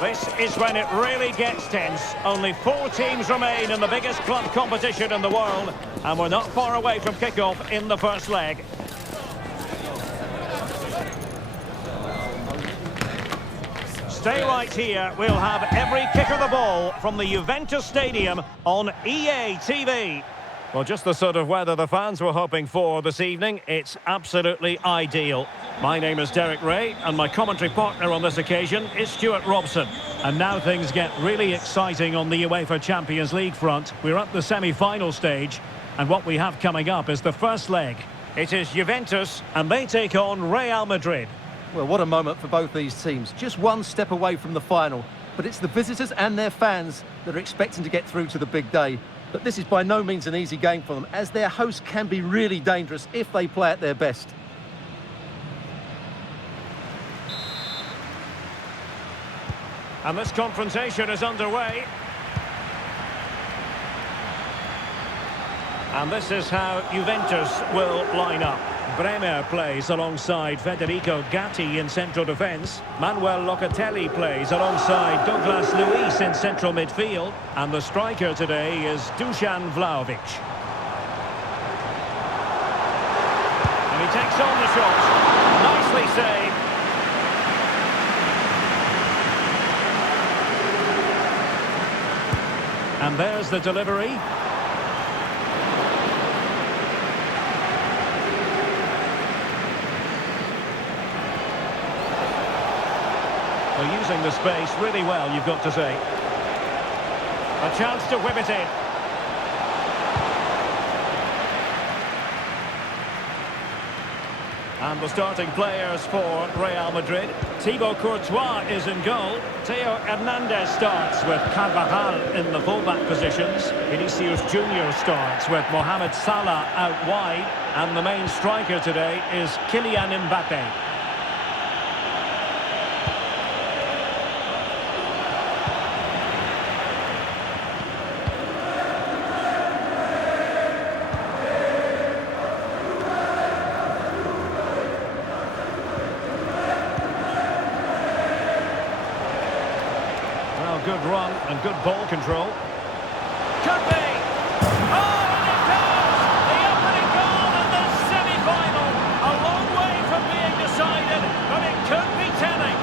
This is when it really gets tense. Only 4 teams remain in the biggest club competition in the world, and we're not far away from kickoff in the first leg. Stay right here. We'll have every kick of the ball from the Juventus Stadium on EA TV. Well, just the sort of weather the fans were hoping for this evening. It's absolutely ideal. My name is Derek Ray, and my commentary partner on this occasion is Stuart Robson. And now things get really exciting on the UEFA Champions League front. We're at the semi-final stage, and what we have coming up is the first leg. It is Juventus, and they take on Real Madrid. Well, what a moment for both these teams. Just one step away from the final. But it's the visitors and their fans that are expecting to get through to the big day. But this is by no means an easy game for them, as their hosts can be really dangerous if they play at their best. And this confrontation is underway. And this is how Juventus will line up. Bremer plays alongside Federico Gatti in central defence. Manuel Locatelli plays alongside Douglas Luiz in central midfield. And the striker today is Dusan Vlahovic. And he takes on the shot. Nicely saved. And there's the delivery. They're using the space really well, you've got to say. A chance to whip it in. And the starting players for Real Madrid. Thibaut Courtois is in goal. Theo Hernandez starts with Carvajal in the fullback positions. Vinicius Junior starts with Mohamed Salah out wide. And the main striker today is Kylian Mbappe. Good run and good ball control. Could be! Oh, and it does! The opening goal in the semi-final. A long way from being decided, but it could be telling.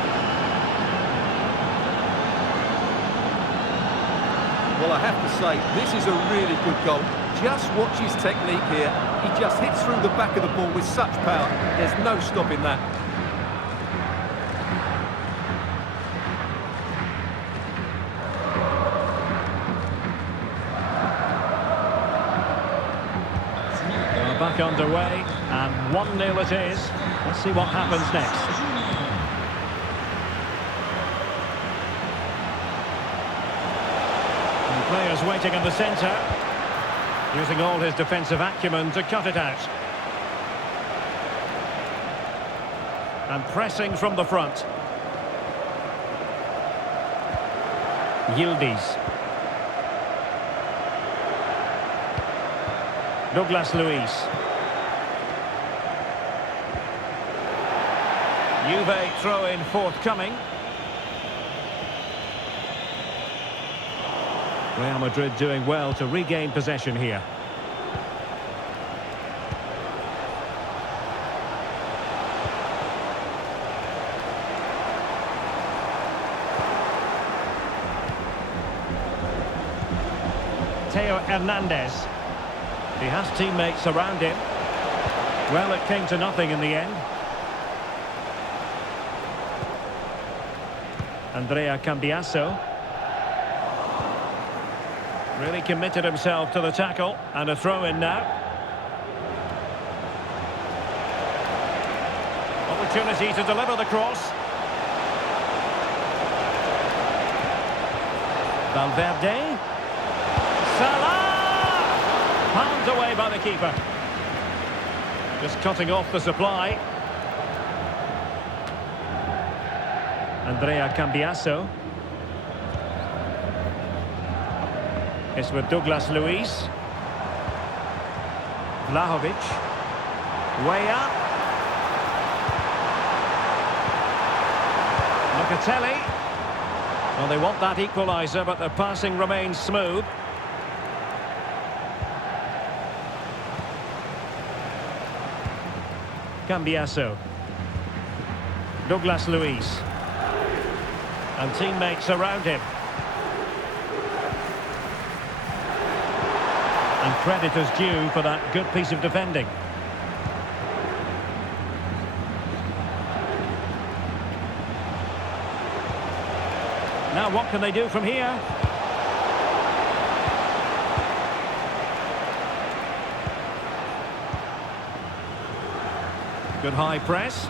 Well, I have to say, this is a really good goal. Just watch his technique here. He just hits through the back of the ball with such power. There's no stopping that. Back underway, and 1-0 it is. Let's see what happens next. And players waiting in the centre, using all his defensive acumen to cut it out. And pressing from the front. Yildiz. Douglas Luiz. Juve throw-in forthcoming. Real Madrid doing well to regain possession here. Theo Hernandez. He has teammates around him. Well, it came to nothing in the end. Andrea Cambiasso. Really committed himself to the tackle. And a throw-in now. Opportunity to deliver the cross. Valverde. Salah! Palmed away by the keeper. Just cutting off the supply. Andrea Cambiasso. It's with Douglas Luiz. Vlahovic. Way up. Locatelli. Well, they want that equaliser, but their passing remains smooth. Cambiasso. Douglas Luiz. And teammates around him. And credit is due for that good piece of defending. Now what can they do from here? Good high press.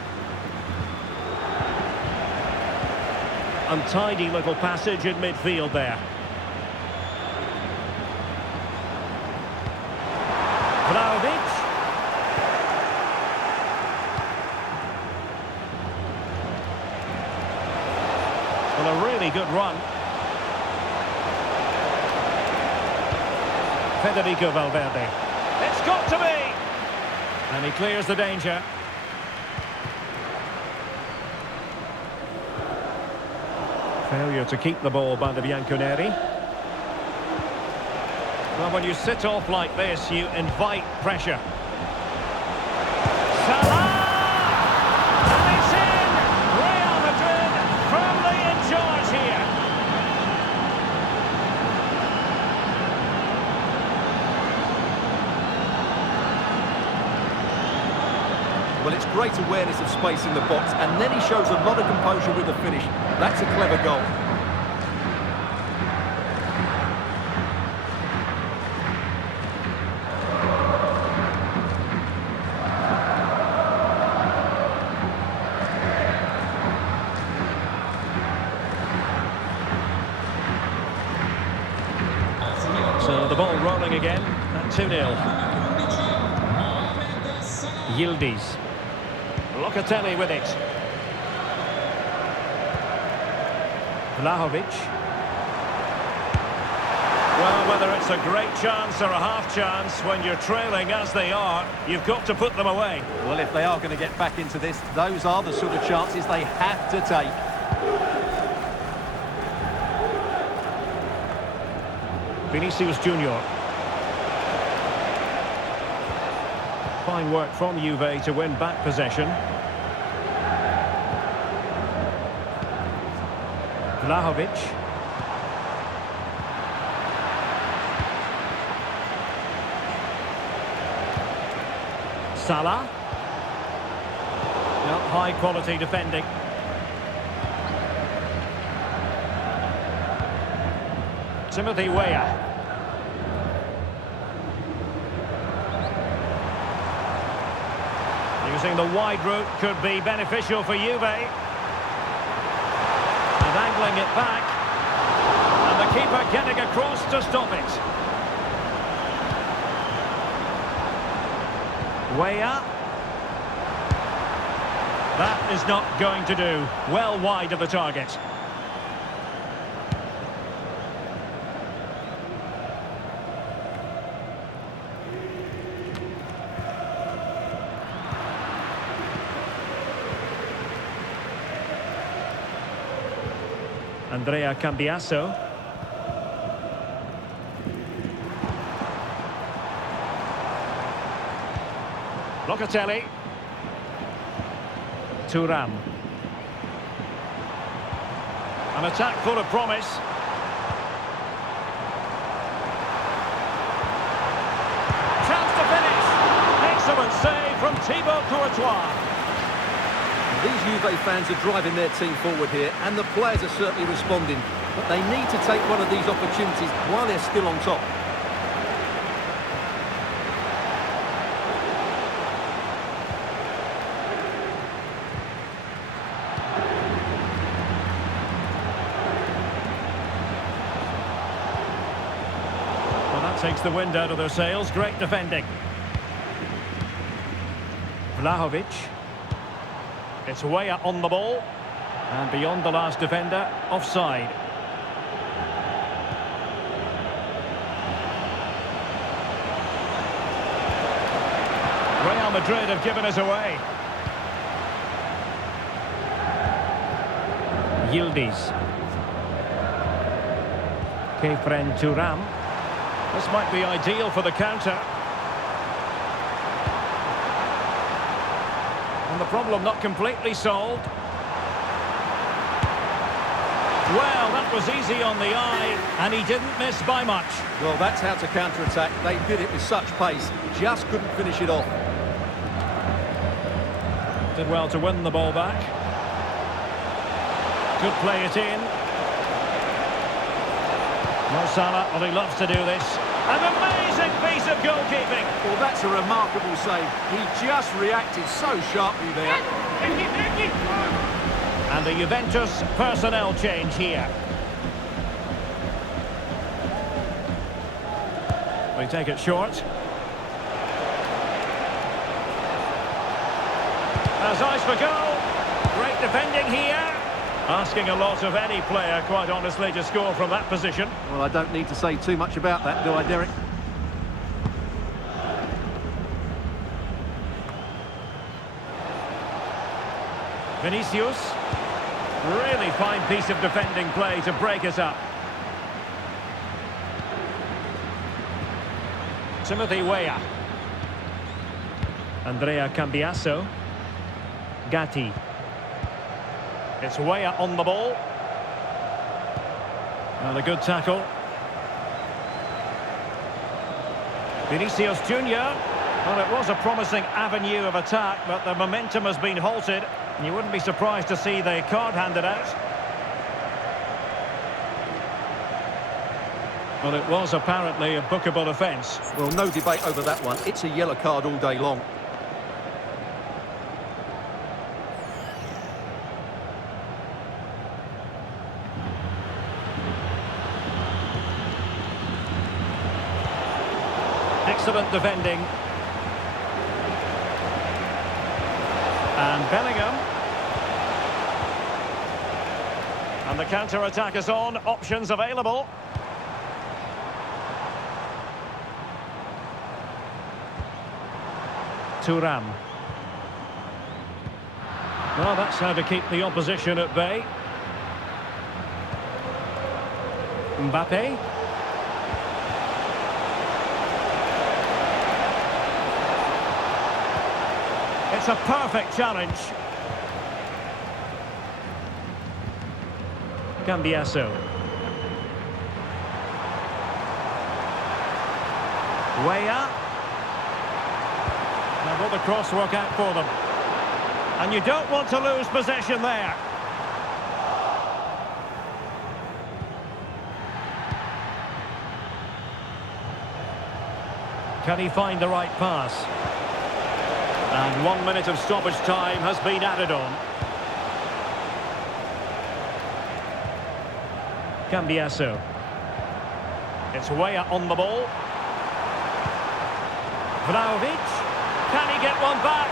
Untidy little passage in midfield there. Vlahovic. Well, a really good run. Federico Valverde. It's got to be! And he clears the danger. Failure to keep the ball by the Bianconeri. Well, when you sit off like this, you invite pressure. Salah! And it's in! Real Madrid firmly in charge here. Well, it's great awareness of space in the box, and then he shows a lot of composure with the finish. That's a clever goal. So the ball rolling again at 2-0. Yildiz. Locatelli with it. Vlahovic. Well, whether it's a great chance or a half chance, when you're trailing as they are, you've got to put them away. Well, if they are going to get back into this, those are the sort of chances they have to take. Vinicius Junior. Fine work from Juve to win back possession. Vlahovic. Salah. Well, high quality defending. Timothy Weah. Using the wide route could be beneficial for Juve. And angling it back. And the keeper getting across to stop it. Weah. That is not going to do. Well wide of the target. Andrea Cambiasso. Locatelli. Turin. An attack full of promise. Chance to finish. Excellent save from Thibaut Courtois. These Juve fans are driving their team forward here, and the players are certainly responding. But they need to take one of these opportunities while they're still on top. Well, that takes the wind out of their sails. Great defending. Vlahovic. It's Weah on the ball. And beyond the last defender, offside. Real Madrid have given us away. Yildiz. Turin. This might be ideal for the counter. And the problem not completely solved. Well, that was easy on the eye, and he didn't miss by much. Well, that's how to counter-attack. They did it with such pace, just couldn't finish it off. Did well to win the ball back. Could play it in. Mo Salah, well, he loves to do this. An amazing piece of goalkeeping. Well, that's a remarkable save. He just reacted so sharply there. And the Juventus personnel change here. We take it short. Has eyes for goal. Great defending here. Asking a lot of any player, quite honestly, to score from that position. Well, I don't need to say too much about that, do I, Derek? Vinicius. Really fine piece of defending play to break us up. Timothy Weah. Andrea Cambiasso. Gatti. It's Weah on the ball. And a good tackle. Vinicius Junior. Well, it was a promising avenue of attack, but the momentum has been halted. And you wouldn't be surprised to see the card handed out. Well, it was apparently a bookable offence. Well, no debate over that one. It's a yellow card all day long. Excellent defending. And Bellingham. And the counter-attack is on. Options available. Turin. Well, that's how to keep the opposition at bay. Mbappe. It's a perfect challenge. Cambiasso. Weah. Now will the cross work out for them? And you don't want to lose possession there. Can he find the right pass? And 1 minute of stoppage time has been added on. Cambiasso. It's Weah on the ball. Vlahovic. Can he get one back?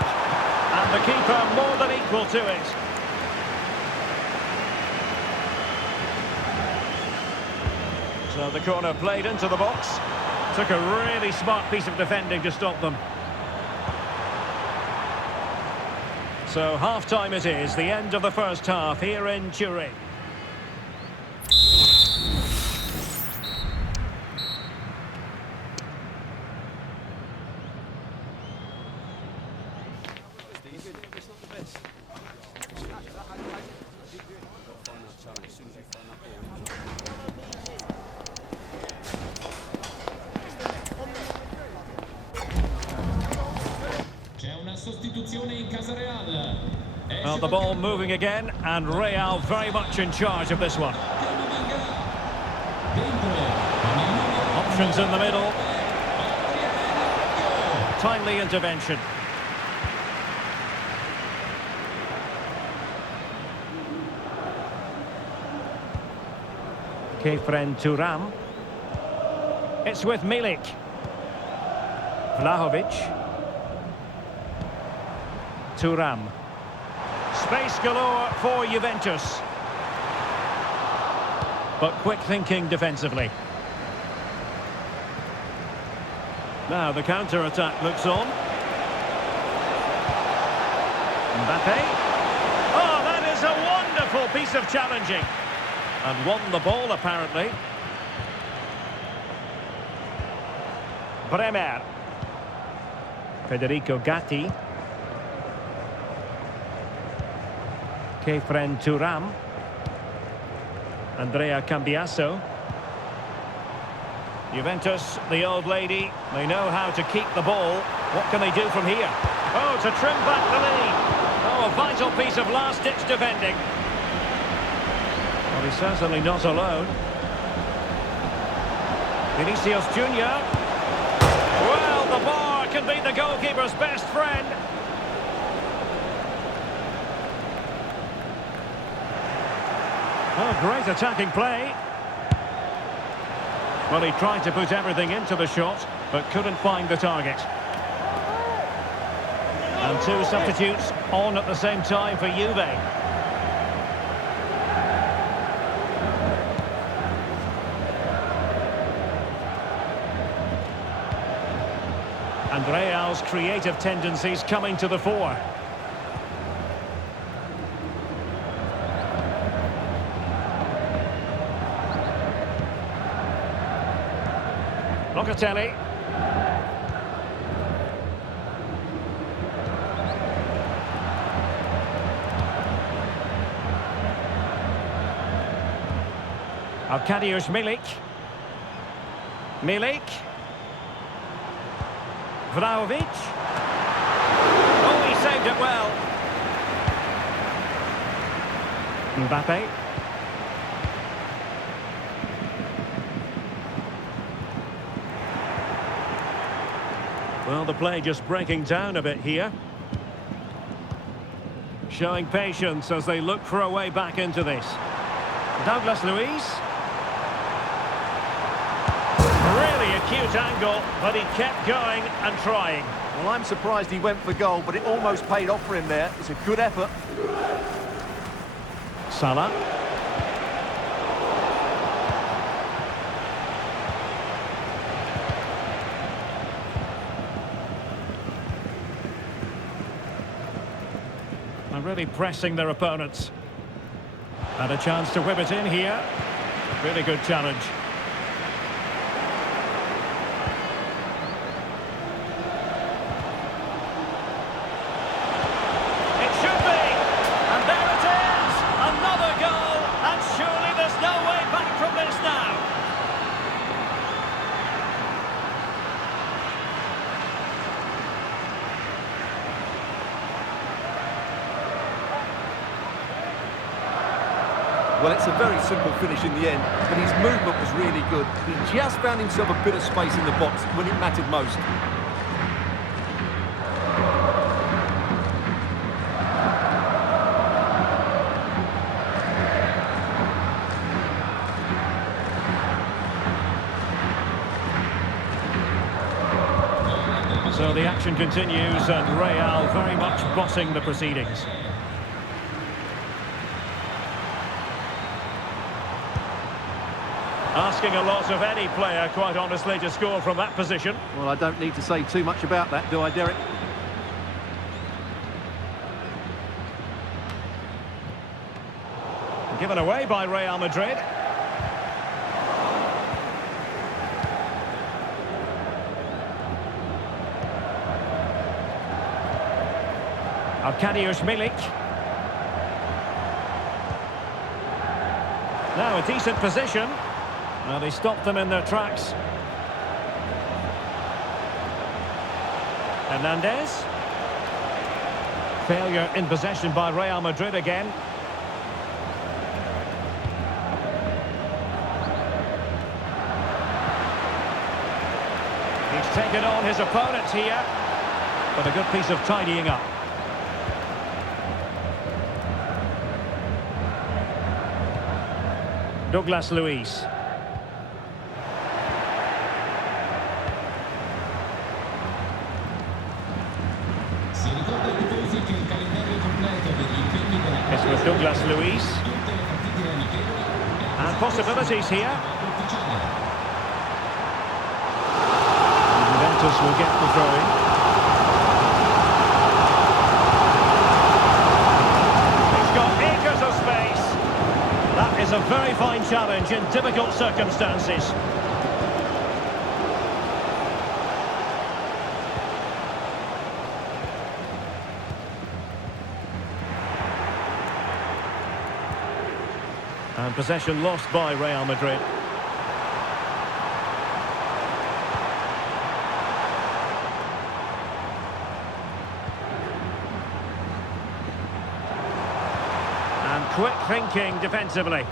And the keeper more than equal to it. So the corner played into the box. Took a really smart piece of defending to stop them. So half-time it is, the end of the first half here in Turin. Well, the ball moving again, and Real very much in charge of this one. Options in the middle. Timely intervention. Turin. It's with Milik. Vlahovic. Turin. Space galore for Juventus. But quick thinking defensively. Now the counter-attack looks on. Mbappe. Oh, that is a wonderful piece of challenging. And won the ball, apparently. Bremer. Federico Gatti. Kefren Turam. Andrea Cambiasso. Juventus, the old lady, they know how to keep the ball. What can they do from here? Oh, to trim back the lead. Oh, a vital piece of last-ditch defending. Well, he's certainly not alone. Vinicius Junior. Well, the bar can be the goalkeeper's best friend. Oh, great attacking play. Well, he tried to put everything into the shot, but couldn't find the target. And two substitutes on at the same time for Juve. And Real's creative tendencies coming to the fore. Locatelli. Arkadiusz Milik. Milik. Vlahovic. Oh, he saved it well. Mbappe. Well, the play just breaking down a bit here. Showing patience as they look for a way back into this. Douglas Luiz. Really acute angle, but he kept going and trying. Well, I'm surprised he went for goal, but it almost paid off for him there. It's a good effort. Salah. Really pressing their opponents. And a chance to whip it in here. Really good challenge. It should be! And there it is! Another goal! And surely there's no way back from this now! Well, it's a very simple finish in the end, but his movement was really good. He just found himself a bit of space in the box when it mattered most. So the action continues and Real very much bossing the proceedings. Asking a lot of any player, quite honestly, to score from that position. Well, I don't need to say too much about that, do I, Derek? Given away by Real Madrid. Arkadiusz Milik. Now a decent position. Well, they stopped them in their tracks. Hernandez. Failure in possession by Real Madrid again. He's taken on his opponent here. But a good piece of tidying up. Douglas Luiz. It's with Douglas Luiz. And possibilities here. Juventus will get the throw-in. He's got acres of space. That is a very fine challenge in difficult circumstances. And possession lost by Real Madrid. And quick thinking defensively.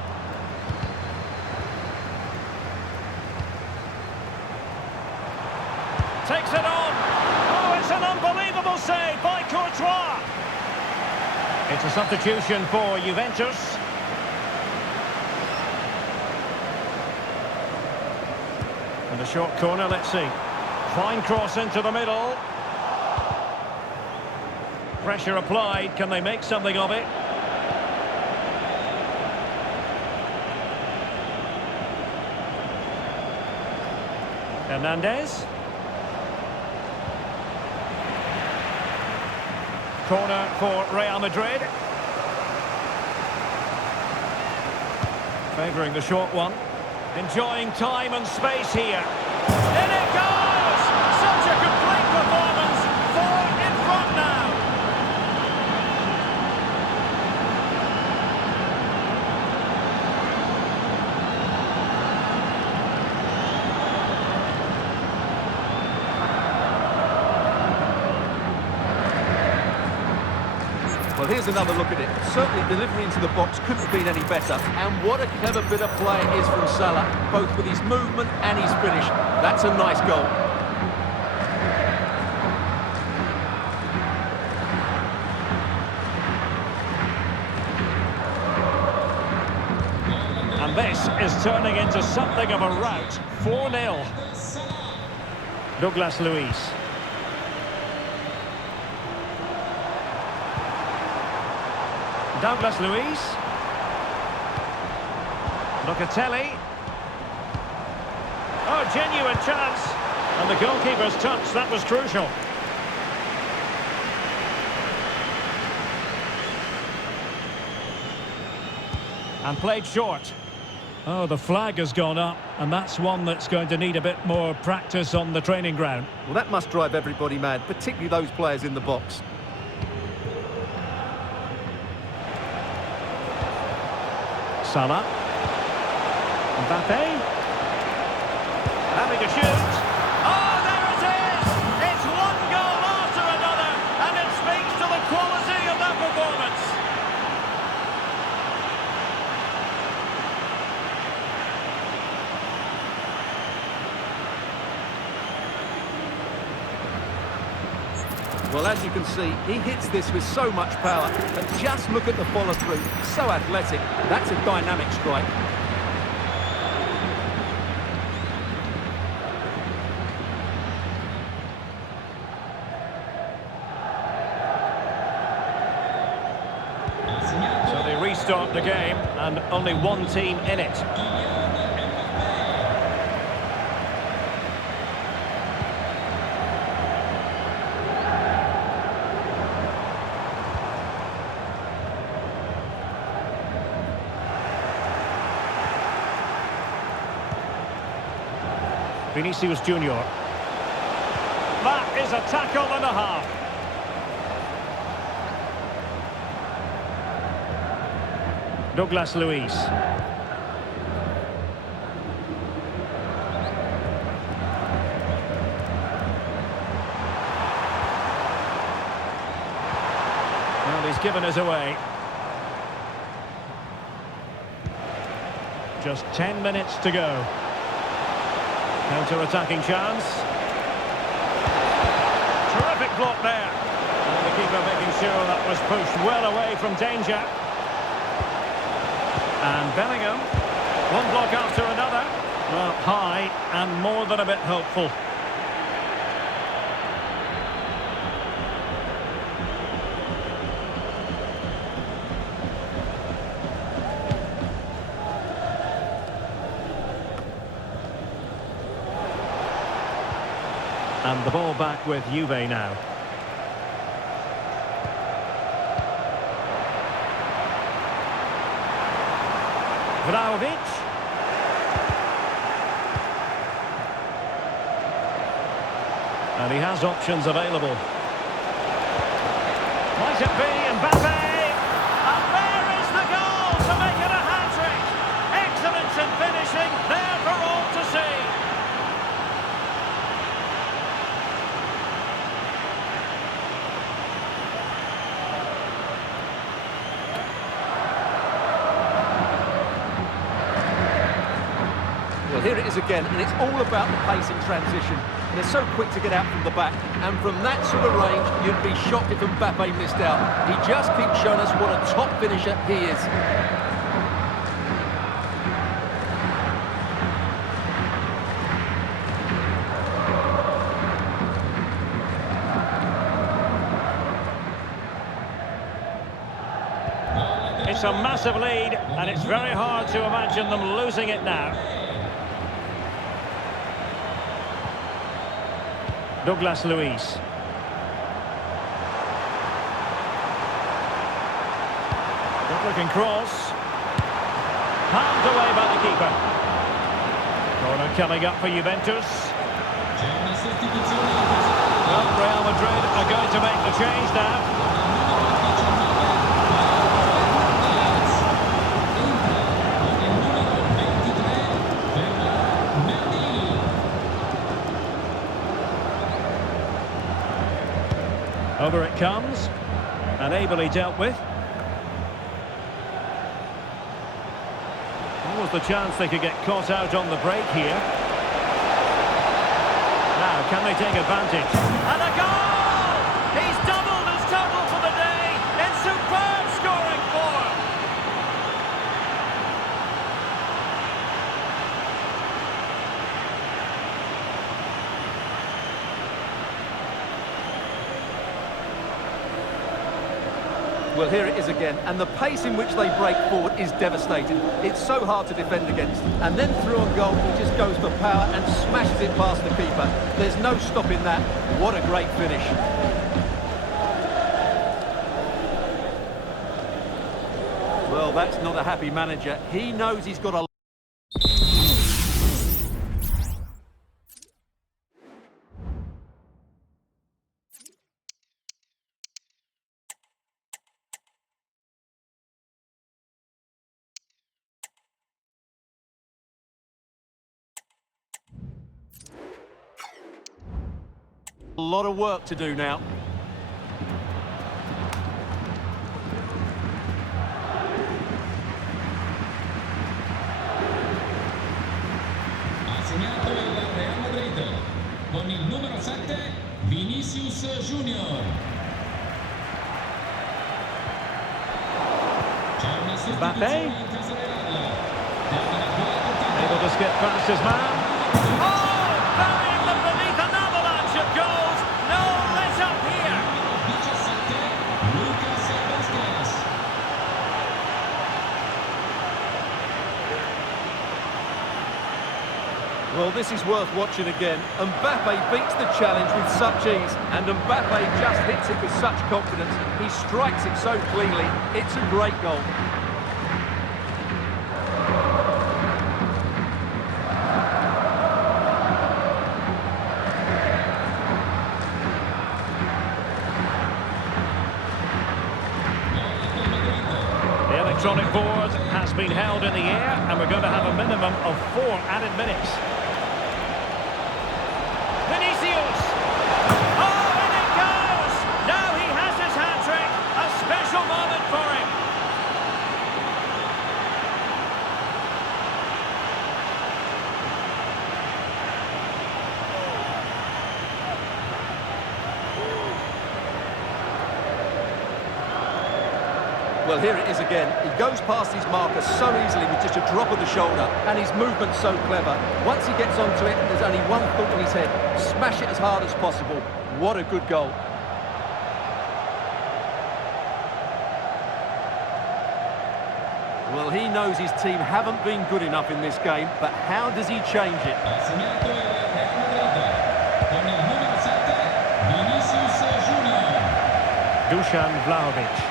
Takes it on. Oh, it's an unbelievable save by Courtois. It's a substitution for Juventus. And a short corner, let's see. Fine cross into the middle. Pressure applied. Can they make something of it? Hernandez. Corner for Real Madrid. Favouring the short one. Enjoying time and space here. In it goes! Such a complete performance. 4 in front now. Well, here's another look at it. Certainly delivery into the box couldn't have been any better. And what a clever bit of play it is from Salah, both with his movement and his finish. That's a nice goal. And this is turning into something of a rout. 4-0. Douglas Luiz. Douglas Luiz. Locatelli. Oh, genuine chance. And the goalkeeper's touch, that was crucial. And played short. Oh, the flag has gone up, and that's one that's going to need a bit more practice on the training ground. Well, that must drive everybody mad, particularly those players in the box. Salah. Mbappe. Having a shoot. Oh, there it is! It's one goal after another, and it speaks to the quality of that performance. Well, as you can see, he hits this with so much power. And just look at the follow-through. So athletic. That's a dynamic strike. So they restart the game, and only one team in it. Vinicius Junior. That is a tackle and a half. Douglas Luiz. Well, he's given us away. Just 10 minutes to go. Counter-attacking chance. Terrific block there. And the keeper making sure that was pushed well away from danger. And Bellingham. One block after another. Well, high and more than a bit hopeful. And the ball back with Juve now. Vlahovic. And he has options available. Might it be Mbappe? And there is the goal to make it a hat-trick! Well, here it is again, and it's all about the pace in transition. They're so quick to get out from the back, and from that sort of range, you'd be shocked if Mbappe missed out. He just keeps showing us what a top finisher he is. It's a massive lead, and it's very hard to imagine them losing it now. Douglas Luiz. Good-looking cross. Palmed away by the keeper. Corner coming up for Juventus. Well, Real Madrid are going to make the change now. Over it comes, and ably dealt with. What was the chance they could get caught out on the break here? Now, can they take advantage? And a goal! He's doubled his total for the day in superb scoring form. Well, here it is again, and the pace in which they break forward is devastating. It's so hard to defend against. And then through on goal, he just goes for power and smashes it past the keeper. There's no stopping that. What a great finish. Well, that's not a happy manager. He knows he's got a... A lot of work to do now. Ha segnato il Real Madrid con il numero 7 Vinicius Junior. C'è una sostituzione in casa Real. Able to skip past his man. Oh, burying them beneath an avalanche of goals. No let up here. Well, this is worth watching again. Mbappe beats the challenge with such ease, and Mbappe just hits it with such confidence. He strikes it so cleanly. It's a great goal. The electronic board has been held in the air, and we're going to have a minimum of 4 added minutes. Vinicius! Oh, and it goes! Now he has his hat-trick. A special moment for him. Well, here it is again. He goes past his marker so easily with just a drop of the shoulder, and his movement's so clever. Once he gets onto it, there's only one thought in his head: smash it as hard as possible. What a good goal. Well, he knows his team haven't been good enough in this game, but how does he change it? Ha segnato il Real Madrid con il numero 7 Vinicius Junior. Dusan Vlahovic.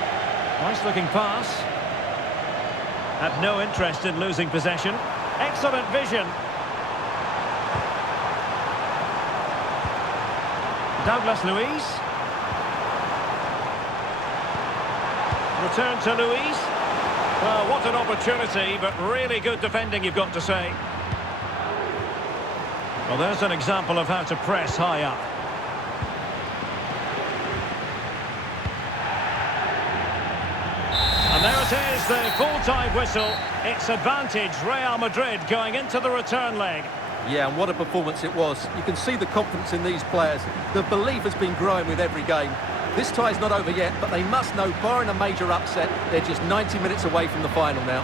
Nice looking pass. Had no interest in losing possession. Excellent vision. Douglas Luiz. Return to Luiz. Well, what an opportunity, but really good defending, you've got to say. Well, there's an example of how to press high up. And there it's is the full-time whistle. It's advantage Real Madrid going into the return leg. Yeah, and what a performance it was. You can see the confidence in these players. The belief has been growing with every game. This tie's not over yet, but they must know, barring a major upset, they're just 90 minutes away from the final now.